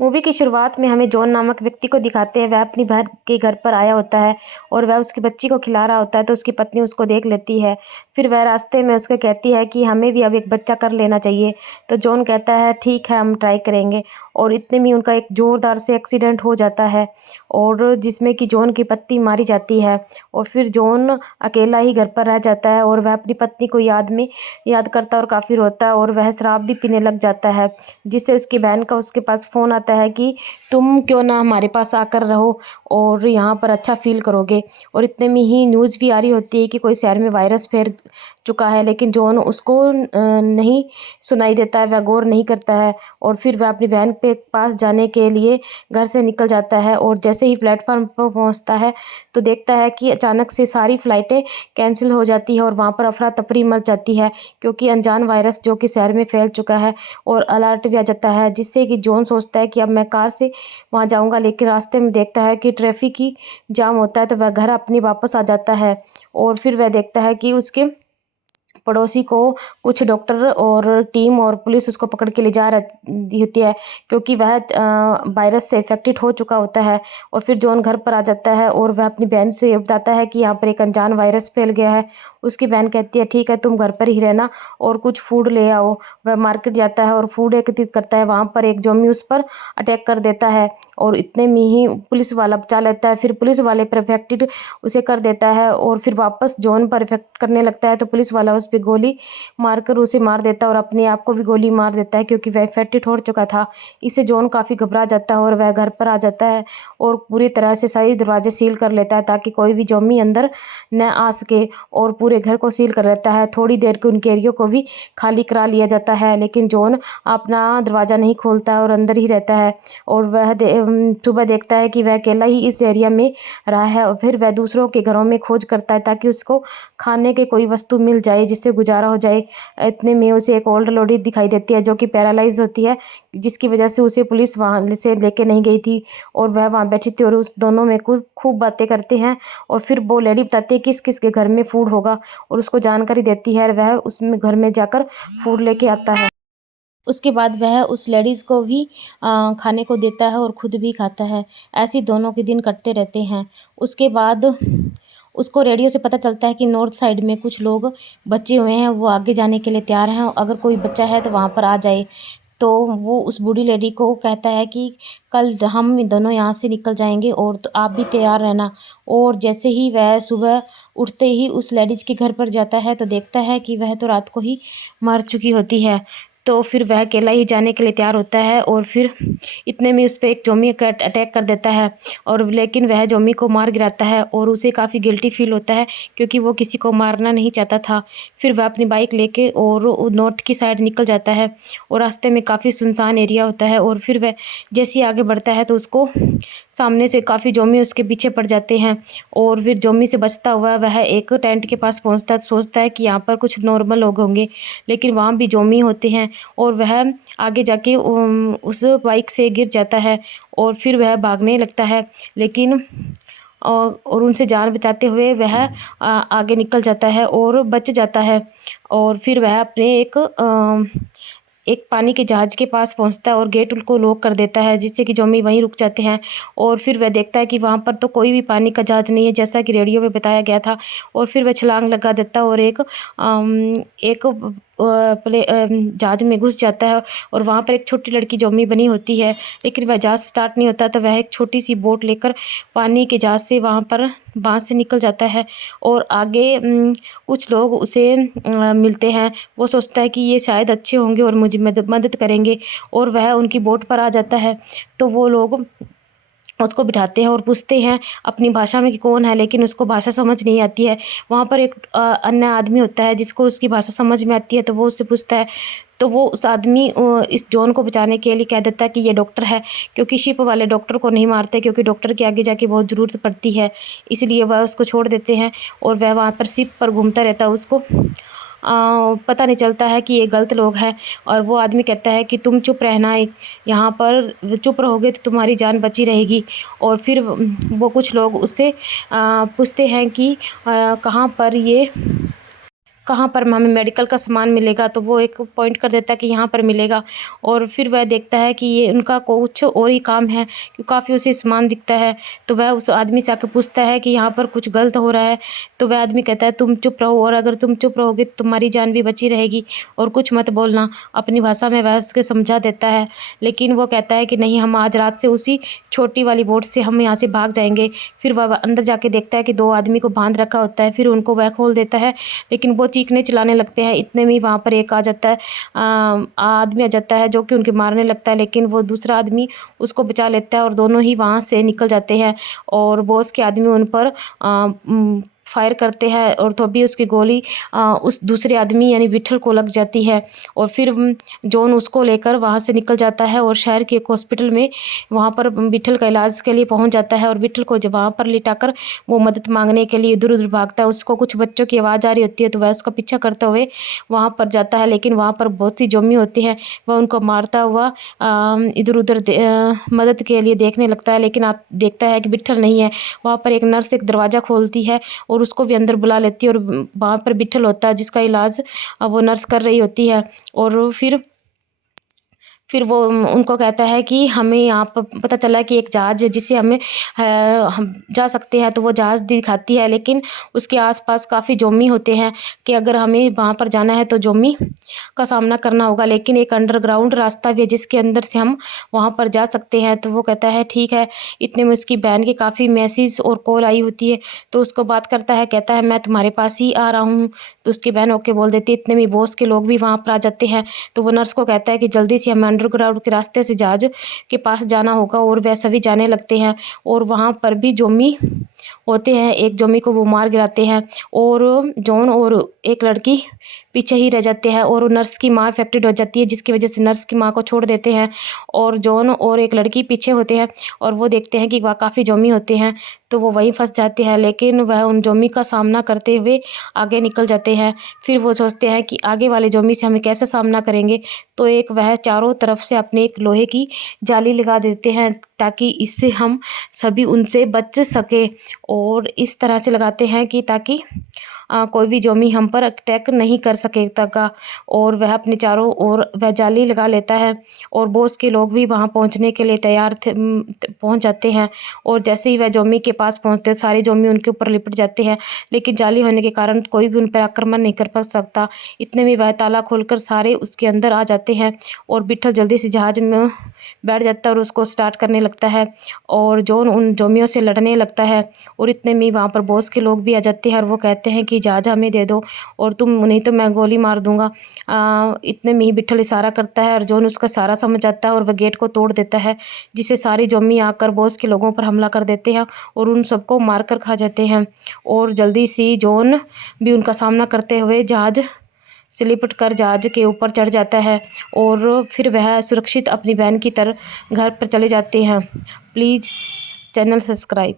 Movie की शुरुआत में हमें जॉन नामक व्यक्ति को दिखाते हैं। वह अपनी बहन के घर पर आया होता है और वह उसकी बच्ची को खिला रहा होता है, तो उसकी पत्नी उसको देख लेती है। फिर वह रास्ते में उसको कहती है कि हमें भी अब एक बच्चा कर लेना चाहिए। तो जॉन कहता है ठीक है, हम ट्राई करेंगे। और इतने में उनका एक ज़ोरदार से एक्सीडेंट हो जाता है और जिसमें कि जॉन की पत्नी मारी जाती है। और फिर जॉन अकेला ही घर पर रह जाता है और वह अपनी पत्नी को याद करता है और काफ़ी रोता है और वह शराब भी पीने लग जाता है, जिससे उसकी बहन का उसके पास फ़ोन आता है कि तुम क्यों ना हमारे पास आकर रहो और यहाँ पर अच्छा फील करोगे। और इतने में ही न्यूज़ भी आ रही होती है कि कोई शहर में वायरस फैल चुका है, लेकिन जॉन उसको नहीं सुनाई देता है, वह गौर नहीं करता है। और फिर वह अपनी बहन के पास जाने के लिए घर से निकल जाता है और जैसे ही प्लेटफॉर्म पर पहुँचता है तो देखता है कि अचानक से सारी फ़्लाइटें कैंसिल हो जाती है और वहाँ पर अफरा तफरी मच जाती है, क्योंकि अनजान वायरस जो कि शहर में फैल चुका है। और अलर्ट भी आ जाता है, जिससे कि जॉन सोचता है कि अब मैं कार से वहाँ जाऊँगा, लेकिन रास्ते में देखता है कि ट्रैफिक ही जाम होता है, तो वह घर अपनी वापस आ जाता है। और फिर वह देखता है कि उसके पड़ोसी को कुछ डॉक्टर और टीम और पुलिस उसको पकड़ के ले जा रही होती है, क्योंकि वह वायरस से इफ़ेक्टेड हो चुका होता है। और फिर जॉन घर पर आ जाता है और वह अपनी बहन से बताता है कि यहाँ पर एक अनजान वायरस फैल गया है। उसकी बहन कहती है ठीक है, तुम घर पर ही रहना और कुछ फूड ले आओ। वह मार्केट जाता है और फूड एकत्रित करता है। वहाँ पर एक ज़ॉम्बी उस पर अटैक कर देता है और इतने में ही पुलिस वाला बचा लेता है। फिर पुलिस वाले पर इफ़ेक्टेड उसे कर देता है और फिर वापस जॉन पर इफ़ेक्ट करने लगता है, तो पुलिस वाला उस पे गोली मारकर उसे मार देता है और अपने आप को भी गोली मार देता है, क्योंकि वह इन्फेक्टेड हो चुका था। इससे जॉन काफ़ी घबरा जाता है और वह घर पर आ जाता है और पूरी तरह से सारे दरवाजे सील कर लेता है ताकि कोई भी ज़ॉम्बी अंदर न आ सके, और पूरे घर को सील कर लेता है। थोड़ी देर के उनके एरिया को भी खाली करा लिया जाता है, लेकिन जॉन अपना दरवाज़ा नहीं खोलता है और अंदर ही रहता है। और वह सुबह देखता है कि वह अकेला ही इस एरिया में रहा है और फिर वह दूसरों के घरों में खोज करता है ताकि उसको खाने के कोई वस्तु मिल जाए जिससे गुजारा हो जाए। इतने में उसे एक ओल्ड लेडी दिखाई देती है जो कि पैरालाइज होती है, जिसकी वजह से उसे पुलिस वहाँ से लेके नहीं गई थी और वह वहाँ बैठी थी और उस दोनों में खूब बातें करते हैं। और फिर वो लेडी बताती है किस किस के घर में फूड होगा और उसको जानकारी देती है और वह उसमें घर में जाकर फूड लेके आता है। उसके बाद वह उस लेडीज़ को भी खाने को देता है और खुद भी खाता है। ऐसे ही दोनों के दिन कटते रहते हैं। उसके बाद उसको रेडियो से पता चलता है कि नॉर्थ साइड में कुछ लोग बचे हुए हैं, वो आगे जाने के लिए तैयार हैं, अगर कोई बच्चा है तो वहाँ पर आ जाए। तो वो उस बूढ़ी लेडी को कहता है कि कल हम दोनों यहाँ से निकल जाएंगे और तो आप भी तैयार रहना। और जैसे ही वह सुबह उठते ही उस लेडीज़ के घर पर जाता है तो देखता है कि वह तो रात को ही मर चुकी होती है। तो फिर वह अकेला ही जाने के लिए तैयार होता है और फिर इतने में उस पे एक ज़ॉम्बी अटैक कर देता है, और लेकिन वह ज़ॉम्बी को मार गिराता है और उसे काफ़ी गिल्टी फील होता है, क्योंकि वो किसी को मारना नहीं चाहता था। फिर वह अपनी बाइक लेके और नॉर्थ की साइड निकल जाता है और रास्ते में काफ़ी सुनसान एरिया होता है। और फिर वह जैसे ही आगे बढ़ता है तो उसको सामने से काफ़ी ज़ॉम्बी उसके पीछे पड़ जाते हैं और फिर ज़ॉम्बी से बचता हुआ वह एक टेंट के पास पहुंचता है। सोचता है कि यहाँ पर कुछ नॉर्मल लोग होंगे, लेकिन वहाँ भी ज़ॉम्बी होते हैं और वह आगे जाके उस बाइक से गिर जाता है और फिर वह भागने लगता है, लेकिन और उनसे जान बचाते हुए वह आगे निकल जाता है और बच जाता है। और फिर वह अपने एक पानी के जहाज़ के पास पहुंचता है और गेट को लॉक कर देता है, जिससे कि ज़ॉम्बी वहीं रुक जाते हैं। और फिर वह देखता है कि वहाँ पर तो कोई भी पानी का जहाज़ नहीं है, जैसा कि रेडियो में बताया गया था। और फिर वह छलांग लगा देता है और एक जहाज़ में घुस जाता है और वहाँ पर एक छोटी लड़की ज़ॉम्बी बनी होती है, लेकिन वह जहाज़ स्टार्ट नहीं होता, तो वह एक छोटी सी बोट लेकर पानी के जहाज़ से वहाँ पर बाँस से निकल जाता है। और आगे कुछ लोग उसे मिलते हैं। वो सोचता है कि ये शायद अच्छे होंगे और मुझे मदद करेंगे, और वह उनकी बोट पर आ जाता है। तो वो लोग उसको बिठाते हैं और पूछते हैं अपनी भाषा में कि कौन है, लेकिन उसको भाषा समझ नहीं आती है। वहाँ पर एक अन्य आदमी होता है जिसको उसकी भाषा समझ में आती है, तो वो उससे पूछता है। तो वो उस आदमी इस जॉन को बचाने के लिए कह देता है कि ये डॉक्टर है, क्योंकि शिप वाले डॉक्टर को नहीं मारते, क्योंकि डॉक्टर के आगे जाके बहुत ज़रूरत पड़ती है, इसलिए वह उसको छोड़ देते हैं। और वह वहाँ पर शिप पर घूमता रहता है, उसको पता नहीं चलता है कि ये गलत लोग हैं। और वो आदमी कहता है कि तुम चुप रहना, यहाँ पर चुप रहोगे तो तुम्हारी जान बची रहेगी। और फिर वो कुछ लोग उससे पूछते हैं कि कहाँ पर हमें मेडिकल का सामान मिलेगा, तो वो एक पॉइंट कर देता है कि यहाँ पर मिलेगा। और फिर वह देखता है कि ये उनका कुछ और ही काम है, कि काफ़ी उसे सामान दिखता है। तो वह उस आदमी से आके पूछता है कि यहाँ पर कुछ गलत हो रहा है। तो वह आदमी कहता है तुम चुप रहो, और अगर तुम चुप रहोगे तो तुम्हारी जान भी बची रहेगी, और कुछ मत बोलना। अपनी भाषा में वह उसके समझा देता है। लेकिन वो कहता है कि नहीं, हम आज रात से उसी छोटी वाली बोट से हम यहाँ से भाग जाएंगे। फिर वह अंदर जाके देखता है कि 2 आदमी को बांध रखा होता है। फिर उनको वह खोल देता है, लेकिन वो चीखने चिल्लाने लगते हैं। इतने में वहाँ पर एक आ जाता है, आदमी आ जाता है जो कि उनके मारने लगता है, लेकिन वो दूसरा आदमी उसको बचा लेता है और दोनों ही वहाँ से निकल जाते हैं। और बॉस के आदमी उन पर फायर करते हैं, और तो भी उसकी गोली उस दूसरे आदमी यानी विठल को लग जाती है। और फिर जॉन उसको लेकर वहाँ से निकल जाता है और शहर के एक हॉस्पिटल में वहाँ पर विठल का इलाज के लिए पहुँच जाता है। और विठल को जब वहाँ पर लिटाकर वो मदद मांगने के लिए इधर उधर भागता है। उसको कुछ बच्चों की आवाज़ आ रही होती है, तो वह उसका पीछा करते हुए वहाँ पर जाता है, लेकिन वहाँ पर बहुत ही जोमी होते हैं। वह उनको मारता हुआ इधर उधर मदद के लिए देखने लगता है, लेकिन आप देखता है कि विठल नहीं है। वहाँ पर एक नर्स एक दरवाज़ा खोलती है और उसको भी अंदर बुला लेती है, और वहाँ पर विठल होता है जिसका इलाज वो नर्स कर रही होती है। और फिर वो उनको कहता है कि हमें यहाँ पर पता चला कि एक जहाज़ है जिससे हम जा सकते हैं। तो वो जहाज़ दिखाती है, लेकिन उसके आसपास काफ़ी जोमी होते हैं कि अगर हमें वहाँ पर जाना है तो जोमी का सामना करना होगा, लेकिन एक अंडरग्राउंड रास्ता भी है जिसके अंदर से हम वहाँ पर जा सकते हैं। तो वो कहता है ठीक है। इतने में उसकी बहन की काफ़ी मैसेज और कॉल आई होती है, तो उसको बात करता है, कहता है मैं तुम्हारे पास ही आ रहा हूँ। तो उसकी बहन ओके बोल देती है। इतने में बॉस के लोग भी वहाँ पर आ जाते हैं। तो वो नर्स को कहता है कि जल्दी से हमें अंडरग्राउंड के रास्ते से जहाज के पास जाना होगा, और वह सभी जाने लगते हैं। और वहाँ पर भी जोमी होते हैं, एक जोमी को वो मार गिराते हैं, और जॉन और एक लड़की पीछे ही रह जाते हैं। और नर्स की माँ अफेक्टेड हो जाती है, जिसकी वजह से नर्स की माँ को छोड़ देते हैं, और जॉन और एक लड़की पीछे होते हैं। और वो देखते हैं कि वह काफ़ी जोमी होते हैं, तो वो वहीं फंस जाते हैं, लेकिन वह उन जोमी का सामना करते हुए आगे निकल जाते हैं। फिर वो सोचते हैं कि आगे वाले जोमी से हमें कैसे सामना करेंगे। तो एक वह चारों तरफ से अपने एक लोहे की जाली लगा देते हैं, ताकि इससे हम सभी उनसे बच सके। और इस तरह से लगाते हैं कि ताकि कोई भी जोमी हम पर अटैक नहीं कर सकेगा। और वह अपने चारों ओर वह जाली लगा लेता है, और बॉस के लोग भी वहाँ पहुँचने के लिए तैयार थे, पहुँच जाते हैं। और जैसे ही वह जोमी के पास पहुँचते, सारे जोमी उनके ऊपर लिपट जाते हैं, लेकिन जाली होने के कारण कोई भी उन पर आक्रमण नहीं कर पा सकता। इतने में वह ताला खोलकर सारे उसके अंदर आ जाते हैं, और विठल जल्दी से जहाज में बैठ जाता है और उसको स्टार्ट करने लगता है, और जॉन उन जोमियों से लड़ने लगता है। और इतने में वहाँ पर बॉस के लोग भी आ जाते हैं, और वो कहते हैं कि जहाज हमें दे दो, और तुम नहीं तो मैं गोली मार दूंगा। इतने में ही विठल इशारा करता है, और जॉन उसका इशारा समझ जाता है, और वह गेट को तोड़ देता है, जिससे सारी जोमी आकर बॉस के लोगों पर हमला कर देते हैं, और उन सबको मार कर खा जाते हैं। और जल्दी से जॉन भी उनका सामना करते हुए जहाज से लिपट कर जहाज के ऊपर चढ़ जाता है, और फिर वह सुरक्षित अपनी बहन की तरह घर पर चले जाते हैं। Please channel subscribe.